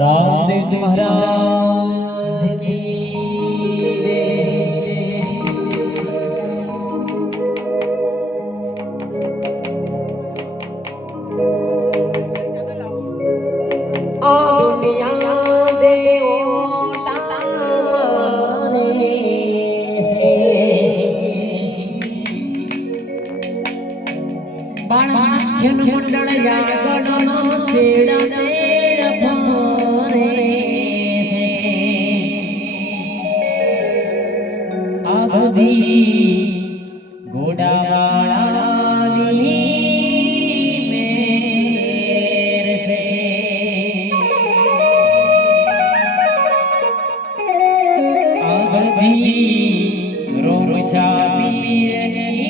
रामदेव जी महाराज की मंडल चेड़ा चेड़ा अवधि घोड़ावाड़ी मेरे से अवधि रोषा पीरनी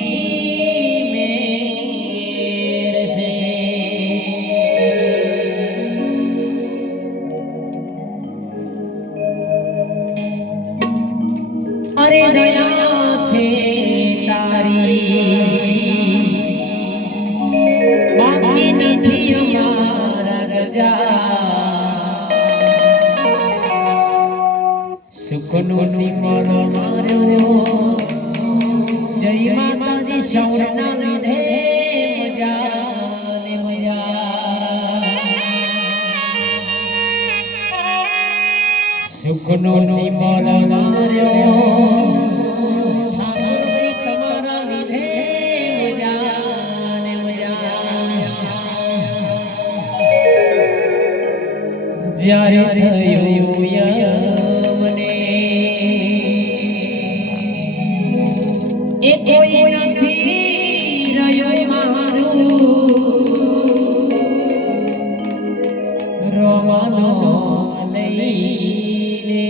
मेरे से अरे दया बाकी नहीं हमारा रजा सुखनो सिमर मारो जय माता दी शौर्णा विधे मजा ने मजा सुखनो सिमर मारो જ્યારે થયું યમને એ કોઈ નથી રહ્યો મારું રોવાનો લઈને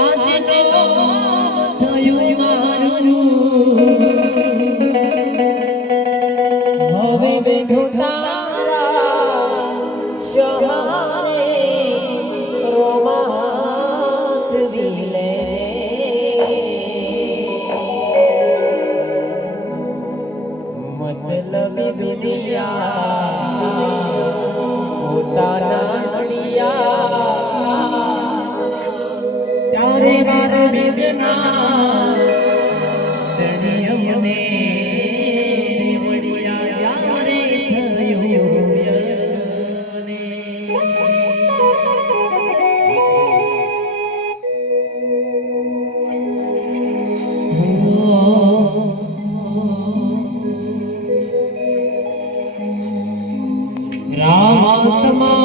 આજે તો થયું મારું હવે બેઠો मतलब दुनिया પોતાના નડિયા તારે મારે બેના દણિયમને વડિયા જ્યારે થયું યને રામ